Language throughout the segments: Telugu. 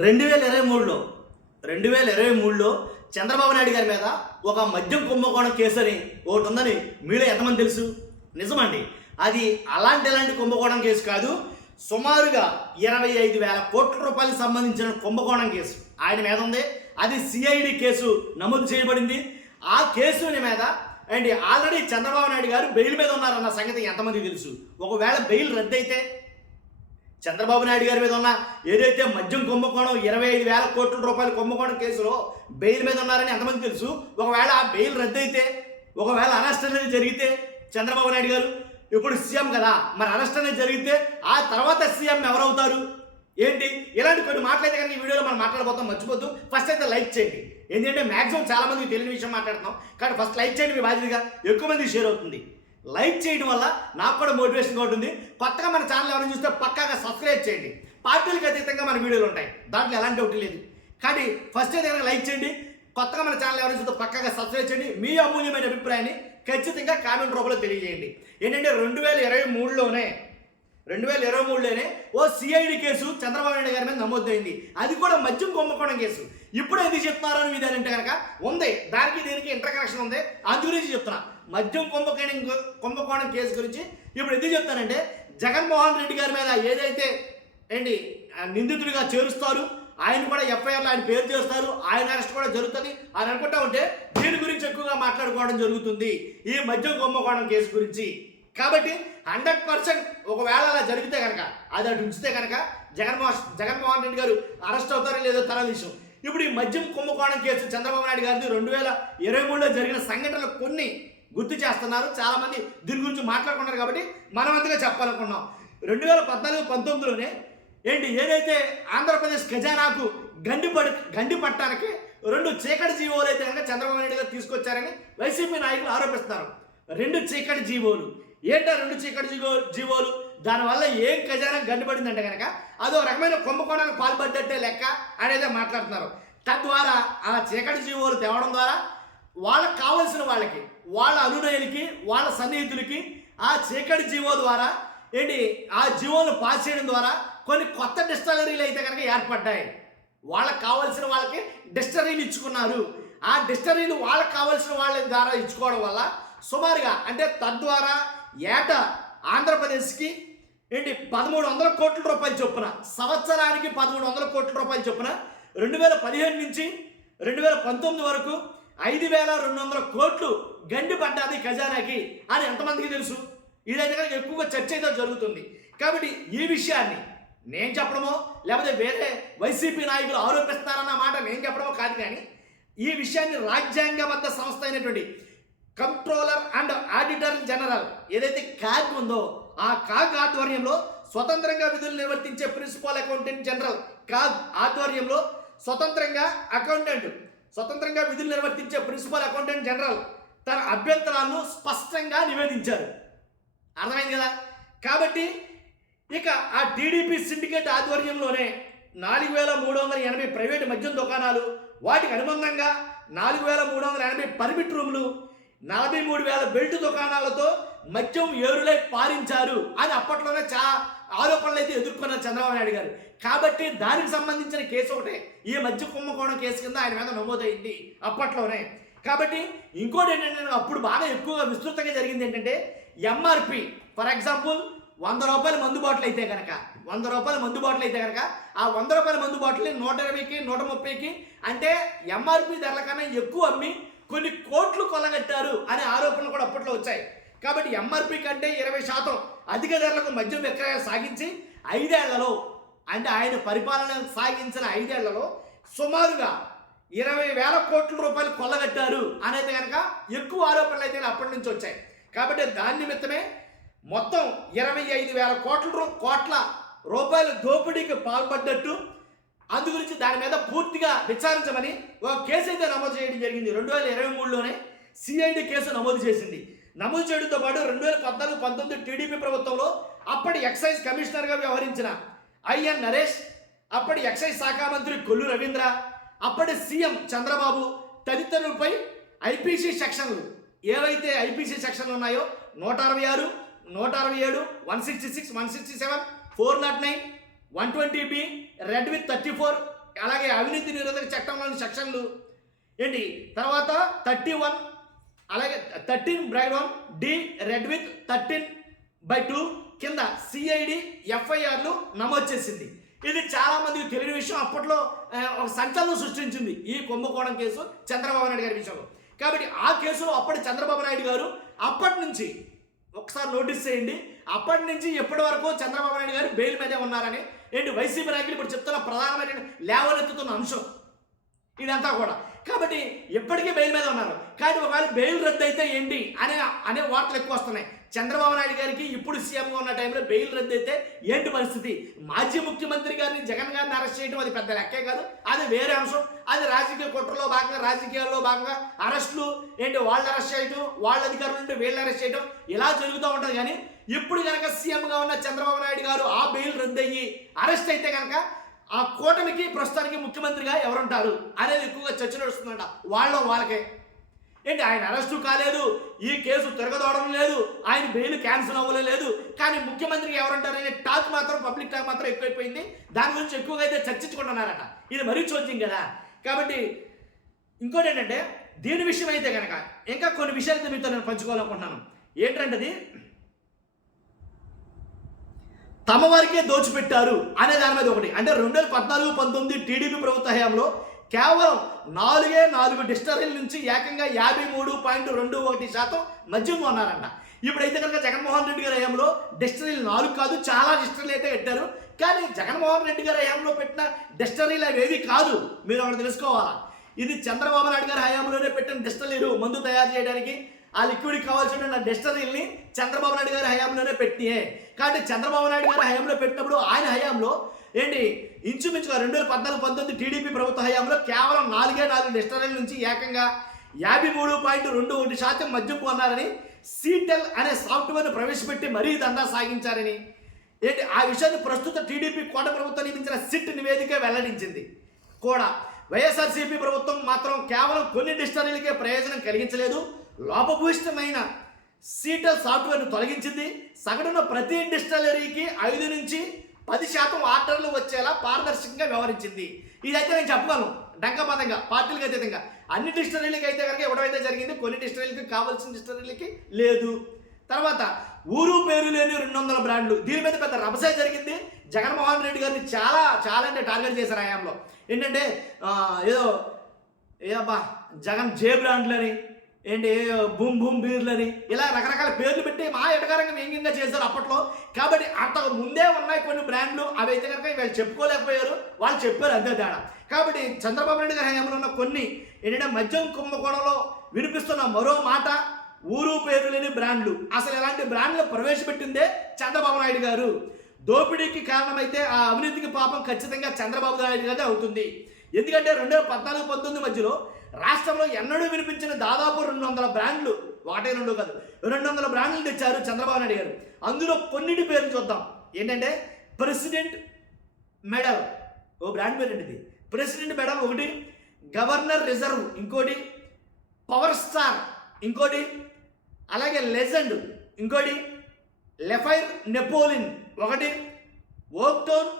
2023లో 2023లో చంద్రబాబు నాయుడు గారి మీద ఒక మద్యం కుంభకోణం కేసు అని ఒకటి ఉందని మీలో ఎంతమంది తెలుసు? నిజమండి. అది అలాంటి కుంభకోణం కేసు కాదు. సుమారుగా 25,000 కోట్ల రూపాయలకు సంబంధించిన కుంభకోణం కేసు ఆయన మీద ఉంది. అది సిఐడి కేసు నమోదు చేయబడింది. ఆ కేసుని మీద అండ్ ఆల్రెడీ చంద్రబాబు నాయుడు గారు బెయిల్ మీద ఉన్నారన్న సంగతి ఎంతమంది తెలుసు? ఒకవేళ బెయిల్ రద్దయితే చంద్రబాబు నాయుడు గారి మీద ఉన్న ఏదైతే మద్యం కుంభకోణం 25,000 కోట్ల రూపాయల కుంభకోణం కేసులో బెయిల్ మీద ఉన్నారని ఎంతమంది తెలుసు? ఒకవేళ ఆ బెయిల్ రద్దయితే, ఒకవేళ అరెస్ట్ అనేది జరిగితే, చంద్రబాబు నాయుడు గారు ఇప్పుడు సీఎం కదా, మరి అరెస్ట్ అనేది జరిగితే ఆ తర్వాత సీఎం ఎవరవుతారు ఏంటి? ఇలాంటి కొన్ని మాటలైతే కనుక ఈ వీడియోలో మనం మాట్లాడబోతాం. మర్చిపోద్దు, ఫస్ట్ అయితే లైక్ చేయండి. ఎందుకంటే మ్యాక్సిమం చాలా మందికి తెలియని విషయం మాట్లాడుతున్నాం కాబట్టి ఫస్ట్ లైక్ చేయండి. మీ బాధ్యతగా ఎక్కువ మందికి షేర్ అవుతుంది. లైక్ చేయడం వల్ల నాకు కూడా మోటివేషన్గా ఉంటుంది. కొత్తగా మన ఛానల్ ఎవరైనా చూస్తే పక్కాగా సబ్స్క్రైబ్ చేయండి. పార్టీలకు అతీతంగా మన వీడియోలు ఉంటాయి, దాంట్లో ఎలాంటి ఒకటి లేదు. కానీ ఫస్ట్ అయితే కనుక లైక్ చేయండి. కొత్తగా మన ఛానల్ ఎవరైనా చూస్తే పక్కాగా సబ్స్క్రైబ్ చేయండి. మీ అమూల్యమైన అభిప్రాయాన్ని ఖచ్చితంగా కామెంట్ రూపంలో తెలియజేయండి. ఏంటంటే 2023లోనే ఓ సిఐడి కేసు చంద్రబాబు నాయుడు గారి మీద నమోదైంది. అది కూడా మద్యం కుంభకోణం కేసు. ఇప్పుడు ఎందుకు చెప్తున్నారో మీద అంటే కనుక ఉంది, దానికి దీనికి ఇంటర్ కనెక్షన్ ఉంది. అందు గురించి చెప్తున్నా. మద్యం కుంభకోణం కేసు గురించి ఇప్పుడు ఎందుకు చెప్తానంటే, జగన్మోహన్ రెడ్డి గారి మీద ఏదైతే నిందితుడిగా చేరుస్తారు, ఆయన కూడా ఎఫ్ఐఆర్లో ఆయన పేరు చేస్తారు, ఆయన అరెస్ట్ కూడా జరుగుతుంది అని అనుకుంటా ఉంటే దీని గురించి ఎక్కువగా మాట్లాడుకోవడం జరుగుతుంది, ఈ మద్యం కుంభకోణం కేసు గురించి. కాబట్టి 100% ఒకవేళ అలా జరిగితే కనుక, అది అటు ఉంచితే కనుక జగన్మోహన్ రెడ్డి గారు అరెస్ట్ అవుతారో లేదో తర్వాత విషయం. ఇప్పుడు ఈ మద్యం కుంభకోణం కేసు చంద్రబాబు నాయుడు గారిది 2023లో జరిగిన సంఘటనలు కొన్ని గుర్తు చేస్తున్నారు. చాలా మంది దీని గురించి మాట్లాడుకున్నారు కాబట్టి మనం అంతగా చెప్పాలనుకున్నాం. 2014-19లోనే ఏదైతే ఆంధ్రప్రదేశ్ ఖజానాకు గండి పట్టడానికి 2 చీకటి జీవోలు అయితే కనుక చంద్రబాబు నాయుడు గారు తీసుకొచ్చారని వైసీపీ నాయకులు ఆరోపిస్తున్నారు. 2 చీకటి జీవోలు ఏంటో 2 చీకటి జీవోలు దానివల్ల ఏం ఖజానా గండిపడిందంటే కనుక అదో రకమైన కుంభకోణానికి పాల్పడ్డట్టే లెక్క అనేది మాట్లాడుతున్నారు. తద్వారా ఆ చీకటి జీవోలు తేవడం ద్వారా వాళ్ళకి కావలసిన వాళ్ళకి, వాళ్ళ అనునయులకి, వాళ్ళ సన్నిహితులకి ఆ చీకటి జీవో ద్వారా ఆ జీవోలు పాస్ చేయడం ద్వారా కొన్ని కొత్త డిస్టలరీలు అయితే కనుక ఏర్పడ్డాయి. వాళ్ళకి కావాల్సిన వాళ్ళకి డిస్టలరీలు ఇచ్చుకున్నారు. ఆ డిస్టలరీలు వాళ్ళకి కావాల్సిన వాళ్ళ ద్వారా ఇచ్చుకోవడం వల్ల సుమారుగా తద్వారా ఏటా ఆంధ్రప్రదేశ్కి 1,300 కోట్ల రూపాయలు చొప్పున, సంవత్సరానికి 1,300 కోట్ల రూపాయలు చొప్పున 2015 నుంచి 2019 వరకు 5,200 కోట్లు గండి పడ్డాది ఖజానాకి అని ఎంతమందికి తెలుసు? ఇదైతే కనుక ఎక్కువగా చర్చ అయితే జరుగుతుంది. కాబట్టి ఈ విషయాన్ని నేను చెప్పడమో లేకపోతే వేరే వైసీపీ నాయకులు ఆరోపిస్తారన్న మాట నేను చెప్పడమో కాదు, కానీ ఈ విషయాన్ని రాజ్యాంగబద్ధ సంస్థ అయినటువంటి కంట్రోలర్ అండ్ ఆడిటర్ జనరల్ ఏదైతే కాగ్ ఉందో ఆ కాగ్ ఆధ్వర్యంలో స్వతంత్రంగా విధులు నిర్వర్తించే ప్రిన్సిపల్ అకౌంటెంట్ జనరల్ కాగ్ ఆధ్వర్యంలో స్వతంత్రంగా విధులు నిర్వర్తించే ప్రిన్సిపల్ అకౌంటెంట్ జనరల్ తన అభ్యంతరాలను స్పష్టంగా నివేదించారు. అర్థమైంది కదా? కాబట్టి ఇక ఆ టీడీపీ సిండికేట్ ఆధ్వర్యంలోనే 4,380 ప్రైవేటు మద్యం దుకాణాలు, వాటికి అనుబంధంగా 4,380 పర్మిట్ రూములు, 43,000 బెల్ట్ దుకాణాలతో మద్యం ఏరులై పారించారు అని అప్పట్లోనే ఆరోపణలు అయితే ఎదుర్కొన్నారు చంద్రబాబు నాయుడు గారు. కాబట్టి దానికి సంబంధించిన కేసు ఒకటే ఈ మద్య కుంభకోణం కేసు కింద ఆయన మీద నమోదైంది అప్పట్లోనే. కాబట్టి ఇంకోటి అప్పుడు బాగా ఎక్కువగా విస్తృతంగా జరిగింది ఎంఆర్పి. ఫర్ ఎగ్జాంపుల్ 100 రూపాయల మందు బాటిల్ అయితే కనుక ఆ 100 రూపాయల మందు బాటిల్ని 120కి 130కి అంటే ఎంఆర్పి ధరల కన్నా ఎక్కువ అమ్మి కొన్ని కోట్లు కొల్లగట్టారు అనే ఆరోపణలు కూడా అప్పట్లో వచ్చాయి. కాబట్టి ఎంఆర్పి కంటే 20% అధిక ధరలకు మద్యం విక్రయాలు సాగించి 5 ఏళ్లలో ఆయన పరిపాలన సాగించిన 5 ఏళ్లలో సుమారుగా 20,000 కోట్ల రూపాయలు కొల్లగట్టారు అనేది కనుక ఎక్కువ ఆరోపణలు అయితే అప్పటి నుంచి వచ్చాయి. కాబట్టి దాని నిమిత్తమే మొత్తం 25,000 కోట్ల రూపాయల దోపిడీకి పాల్పడ్డట్టు అందు గురించి దాని మీద పూర్తిగా విచారించమని ఒక కేసు అయితే నమోదు చేయడం జరిగింది. 2023లోనే సిఐడి కేసు నమోదు చేసింది. నమోదు చేయడంతో పాటు 2014-19 టీడీపీ ప్రభుత్వంలో అప్పటి ఎక్సైజ్ కమిషనర్గా వ్యవహరించిన ఐఎన్ నరేష్, అప్పటి ఎక్సైజ్ శాఖ మంత్రి కొల్లు రవీంద్ర, అప్పటి సీఎం చంద్రబాబు తదితరులపై ఐపీసీ సెక్షన్లు ఏవైతే ఐపీసీ సెక్షన్లు ఉన్నాయో 166, 167, 166, 167, 409, 120B, రెడ్ విత్ 34, అలాగే అవినీతి నిరోధక చట్టంలోని సెక్షన్లు ఏంటి, తర్వాత 31 అలాగే 13(1) డి రెడ్ విత్ 13/2 కింద సిఐడి ఎఫ్ఐఆర్లు నమోదు చేసింది. ఇది చాలా మందికి తెలియని విషయం. అప్పట్లో ఒక సంచలనం సృష్టించింది ఈ కుంభకోణం కేసు చంద్రబాబు నాయుడు గారి విషయంలో. కాబట్టి ఆ కేసులో అప్పటి చంద్రబాబు నాయుడు గారు అప్పటి నుంచి ఒకసారి నోటీస్ చేయండి, అప్పటి నుంచి ఎప్పటి వరకు చంద్రబాబు నాయుడు గారు బెయిల్ మీదే ఉన్నారని ఏంటి వైసీపీ నాయకులు ఇప్పుడు చెప్తున్న ప్రధానమైన లేవనెత్తుతున్న అంశం ఇదంతా కూడా. కాబట్టి ఎప్పటికీ బెయిల్ మీద ఉన్నారు. కానీ ఒకవేళ బెయిల్ రద్దు అయితే ఏంటి అనే వార్తలు ఎక్కువ వస్తున్నాయి. చంద్రబాబు నాయుడు గారికి ఇప్పుడు సీఎంగా ఉన్న టైంలో బెయిల్ రద్దు అయితే ఏంటి పరిస్థితి? మాజీ ముఖ్యమంత్రి గారిని జగన్ గారిని అరెస్ట్ చేయడం అది పెద్ద లెక్కే కాదు, అది వేరే అంశం. అది రాజకీయ కుట్రలో భాగంగా, రాజకీయాల్లో భాగంగా అరెస్టులు ఏంటి, వాళ్ళు అరెస్ట్ చేయడం, వాళ్ళ అధికారుల నుండి వీళ్ళు అరెస్ట్ చేయడం ఇలా జరుగుతూ ఉంటుంది. కానీ ఇప్పుడు కనుక సీఎంగా ఉన్న చంద్రబాబు నాయుడు గారు ఆ బెయిల్ రద్దు అయ్యి అరెస్ట్ అయితే కనుక ఆ కూటమికి ప్రస్తుతానికి ముఖ్యమంత్రిగా ఎవరుంటారు అనేది ఎక్కువగా చర్చ నడుస్తుందంట. వాళ్ళకే ఏంటి, ఆయన అరెస్టు కాలేదు, ఈ కేసు తిరగదోడడం లేదు, ఆయన బెయిల్ క్యాన్సిల్ అవ్వలేదు, కానీ ముఖ్యమంత్రికి ఎవరుంటారు అనే టాక్ మాత్రం, పబ్లిక్ టాక్ మాత్రం ఎక్కువైపోయింది. దాని గురించి ఎక్కువగా అయితే చర్చించుకుంటున్నారట. ఇది మరీ చోద్యం కదా. కాబట్టి ఇంకోటి ఏంటంటే, దీని విషయం అయితే కనుక ఇంకా కొన్ని విషయాలతో మీతో నేను పంచుకోవాలనుకుంటున్నాను. ఏంటంటే తమ వారికే దోచిపెట్టారు అనే దాని మీద ఒకటి. అంటే 2014-19 టీడీపీ ప్రభుత్వ హయాంలో కేవలం 4 డిస్టరీల నుంచి ఏకంగా 53.21% మద్యం కొన్నారంట. ఇప్పుడైతే కనుక జగన్మోహన్ రెడ్డి గారి హయాంలో డిస్టరీలు 4 కాదు, చాలా డిస్టరీలు అయితే పెట్టారు. కానీ జగన్మోహన్ రెడ్డి గారి హయాంలో పెట్టిన డిస్టరీలు అవేవి కాదు, మీరు ఒకటి తెలుసుకోవాలా. ఇది చంద్రబాబు నాయుడు గారి హయాంలోనే పెట్టిన డిస్టరీలు. మందు తయారు చేయడానికి ఆ లిక్విడ్కి కావాల్సిన డిస్టరీల్ని చంద్రబాబు నాయుడు గారి హయాంలోనే పెట్టినాయే. కాబట్టి చంద్రబాబు నాయుడు గారి హయాంలో పెట్టినప్పుడు ఆయన హయాంలో ఏంటి, ఇంచుమించుగా 2014-19 టీడీపీ ప్రభుత్వ హయాంలో కేవలం 4 డిస్టరీల నుంచి ఏకంగా 53.21% మద్యం కొన్నారని సీటెల్ అనే సాఫ్ట్వేర్ను ప్రవేశపెట్టి మరీ దందా సాగించారని ఏంటి ఆ విషయాన్ని ప్రస్తుత టీడీపీ కోట ప్రభుత్వం నియమించిన సిట్ నివేదిక వెల్లడించింది కూడా. వైఎస్ఆర్సీపీ ప్రభుత్వం మాత్రం కేవలం కొన్ని డిస్టరీలకే ప్రయోజనం కలిగించలేదు, లోపభూయిష్టమైన సీటెల్ సాఫ్ట్వేర్ను తొలగించింది. సగటున ప్రతి డిస్టలరీకి 5 నుంచి 10% ఆర్డర్లు వచ్చేలా పారదర్శకంగా వ్యవహరించింది. ఇదైతే నేను చెప్పగలను డంకపదంగా, పార్టీలకు అతీతంగా. అన్ని డిస్టరీలకి అయితే కనుక ఇవ్వడం అయితే జరిగింది, కొన్ని డిస్టరీలకి కావాల్సిన డిస్టరీలకి లేదు. తర్వాత ఊరు పేరు లేని 200 బ్రాండ్లు, దీని మీద పెద్ద రభసే జరిగింది. జగన్మోహన్ రెడ్డి గారిని చాలా అంటే టార్గెట్ చేశారు హయాంలో. ఏంటంటే ఏదో జగన్ జే బ్రాండ్లని ఏంటి, బూమ్ బూమ్ బీర్లని ఇలా రకరకాల పేర్లు పెట్టి మా ఎటకారంగా వ్యంగ్యంగా చేశారు అప్పట్లో. కాబట్టి అంతకు ముందే ఉన్నాయి కొన్ని బ్రాండ్లు, అవి అయితే కనుక వీళ్ళు చెప్పుకోలేకపోయారు, వాళ్ళు చెప్పారు అంతే తేడా. కాబట్టి చంద్రబాబు నాయుడు గారి హయాంలో ఉన్న కొన్ని ఏంటంటే మద్యం కుంభకోణంలో వినిపిస్తున్న మరో మాట ఊరు పేరు లేని బ్రాండ్లు. అసలు ఇలాంటి బ్రాండ్లు ప్రవేశపెట్టిందే చంద్రబాబు నాయుడు గారు. దోపిడీకి కారణమైతే ఆ అవినీతికి పాపం ఖచ్చితంగా చంద్రబాబు నాయుడు గారే అవుతుంది. ఎందుకంటే 2014-19 మధ్యలో రాష్ట్రంలో ఎన్నడూ వినిపించిన దాదాపు 200 బ్రాండ్లు, 1-2 కాదు 200 బ్రాండ్లు తెచ్చారు చంద్రబాబు నాయుడు గారు. అందులో కొన్నిటి పేర్లు చూద్దాం. ఏంటంటే ప్రెసిడెంట్ మెడల్ ఓ బ్రాండ్ పేరు ఏంటిది, ప్రెసిడెంట్ మెడల్ ఒకటి, గవర్నర్ రిజర్వ్ ఇంకోటి, పవర్ స్టార్ ఇంకోటి, అలాగే లెజెండ్ ఇంకోటి, లెఫైర్ నెపోలిన్ ఒకటి, ఓక్టోన్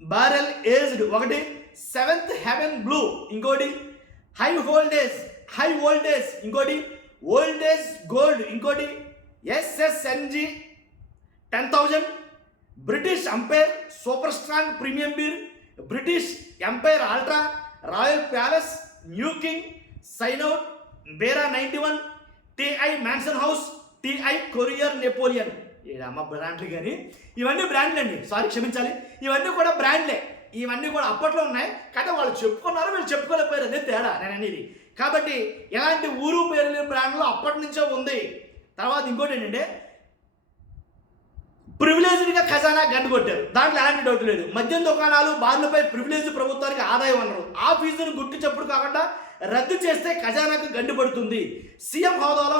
బారెల్ ఏజ్డ్ ఒకటి, 7th హెవెన్ బ్లూ ఇంకోటి, హై వోల్టేజ్ ఇంకోటి, ఓల్డేజ్ గోల్డ్ ఇంకోటి, SSNG 10,000, British empire super strong premium beer, British empire ultra, royal palace, new king, sign out, Bira 91, TI mansion house, TI courier Napoleon. అమ్మ బ్రాండ్లు కానీ ఇవన్నీ బ్రాండ్లు అండి, సారీ క్షమించాలి, ఇవన్నీ కూడా బ్రాండ్లే. ఇవన్నీ కూడా అప్పట్లో ఉన్నాయి, కానీ వాళ్ళు చెప్పుకున్నారు, వీళ్ళు చెప్పుకోలేకపోయారు, అదే తేడా నేను అనేది. కాబట్టి ఎలాంటి ఊరు పేరు లేని బ్రాండ్లు అప్పటి నుంచే ఉంది. తర్వాత ఇంకోటి ఏంటంటే ప్రివిలేజ్డ్గా ఖజానా గండి కొట్టారు, దాంట్లో ఎలాంటి డౌట్ లేదు. మద్యం దుకాణాలు బార్లపై ప్రివిలేజ్ ప్రభుత్వానికి ఆదాయం అన్నారు. ఆ ఫీజును గుర్తు చెప్పుడు కాకుండా రద్దు చేస్తే ఖజానాకు గండి పడుతుంది. సీఎం హోదాలో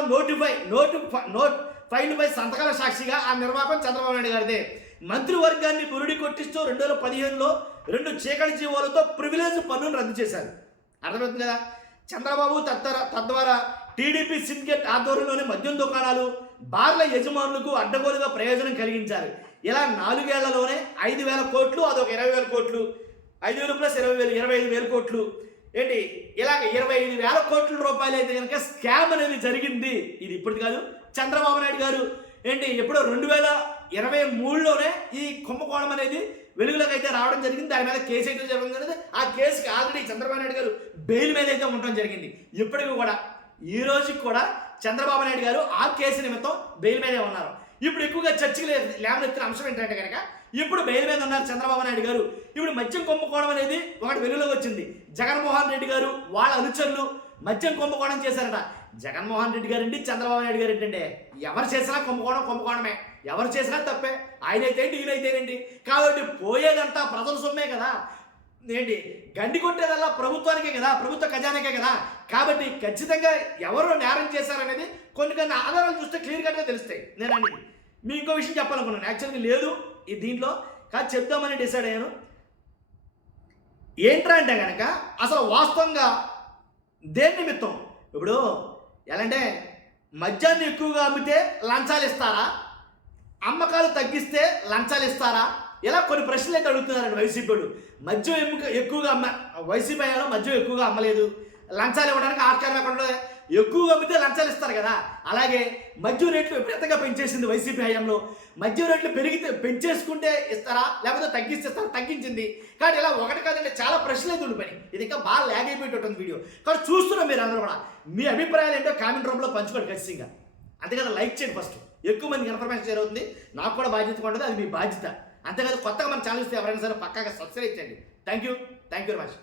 ఫైల్పై సంతకాల సాక్షిగా ఆ నిర్వాహకం చంద్రబాబు నాయుడు గారిదే. మంత్రివర్గాన్ని బురుడి కొట్టిస్తూ 2015లో 2 చీకటి జీవోలతో ప్రివిలేజ్ పన్నును రద్దు చేశారు. అర్థమవుతుంది కదా. చంద్రబాబు తద్వారా టీడీపీ సిండికేట్ ఆధ్వర్యంలోని మద్యం దుకాణాలు, బార్ల యజమానులకు అడ్డగోలుగా ప్రయోజనం కలిగించారు. ఇలా 4 ఏళ్లలోనే 5,000 కోట్లు, అదొక 20,000 కోట్లు 5,000 ప్లస్ 20,000 25,000 కోట్లు ఏంటి ఇలాగ 25,000 కోట్ల రూపాయలు అయితే కనుక స్కామ్ అనేది జరిగింది. ఇది ఇప్పుడు కాదు, చంద్రబాబు నాయుడు గారు ఏంటి ఎప్పుడో 2023లోనే ఈ కుంభకోణం అనేది వెలుగులోకి అయితే రావడం జరిగింది. దాని మీద కేసు అయితే జరగడం జరిగింది. ఆ కేసుకి ఆల్రెడీ చంద్రబాబు నాయుడు గారు బెయిల్ మీద అయితే ఉండడం జరిగింది. ఇప్పటికి కూడా ఈ రోజుకి కూడా చంద్రబాబు నాయుడు గారు ఆ కేసు నిమిత్తం బెయిల్ మీదే ఉన్నారు. ఇప్పుడు ఎక్కువగా చర్చకి లేవనెత్తిన అంశం ఏంటంటే కనుక ఇప్పుడు బెయిల్ మీద ఉన్నారు చంద్రబాబు నాయుడు గారు. ఇప్పుడు మద్యం కుంభకోణం అనేది ఒకటి వెలుగులోకి వచ్చింది. జగన్మోహన్ రెడ్డి గారు వాళ్ళ అనుచరులు మద్యం కుంభకోణం చేశారట. జగన్మోహన్ రెడ్డి గారండి, చంద్రబాబు నాయుడు గారు ఏంటంటే ఎవరు చేసినా కుంభకోణమే, ఎవరు చేసినా తప్పే. ఆయనైతే ఏంటి ఈయనైతే ఏంటి, కాబట్టి పోయేదంతా ప్రజల సొమ్మే కదా, ఏంటి గండి కొట్టేదల్లా ప్రభుత్వానికే కదా, ప్రభుత్వ ఖజానాకే కదా. కాబట్టి ఖచ్చితంగా ఎవరు నేరం చేశారనేది కొన్ని ఆధారాలు చూస్తే క్లియర్ కట్గా తెలుస్తాయి. నేను అనేది మీ ఇంకో విషయం చెప్పాలనుకున్నాను, యాక్చువల్గా లేదు ఈ దీంట్లో కాదు చెప్దామని డిసైడ్ అయ్యాను. ఏంట్రా అంటే కనుక అసలు వాస్తవంగా దేని నిమిత్తం ఇప్పుడు ఎలా అంటే మద్యాన్ని ఎక్కువగా అమ్మితే లంచాలు ఇస్తారా, అమ్మకాలు తగ్గిస్తే లంచాలు ఇస్తారా, ఇలా కొన్ని ప్రశ్నలు అయితే అడుగుతున్నారండి వైసీపీలు. మద్యం ఎక్కువగా వైసీపీ అయ్యాలో మద్యం ఎక్కువగా అమ్మలేదు, లంచాలు ఇవ్వడానికి ఆస్కారం ఎక్కడ ఎక్కువగా అమ్మితే లంచాలు ఇస్తారు కదా. అలాగే మద్యం రేట్లు విపరీతంగా పెంచేసింది వైసీపీ హయాంలో. మద్యం రేట్లు పెంచేసుకుంటే ఇస్తారా లేకపోతే తగ్గిస్తే ఇస్తారా, తగ్గించింది. కానీ ఇలా ఒకటి కాదంటే చాలా ప్రశ్నలు అయితే ఉండిపోయినాయి. ఇది ఇంకా బాగా ల్యాగ్ అయిపోయేటటువంటి వీడియో. కానీ చూస్తున్నాం మీరు అందరూ కూడా. మీ అభిప్రాయాలు ఏంటో కామెంట్ రూమ్లో పంచుకోండి ఖచ్చితంగా. అంతే కదా, లైక్ చేయండి ఫస్ట్. ఎక్కువ మందికి ఇన్ఫర్మేషన్ జరుగుతుంది, నాకు కూడా బాధ్యత ఉంటుంది, అది మీ బాధ్యత. అంతేకాదు కొత్తగా మన ఛానల్ ఇస్తే ఎవరైనా సరే పక్కాగా సబ్స్క్రైబ్ చేయండి. Thank you very much.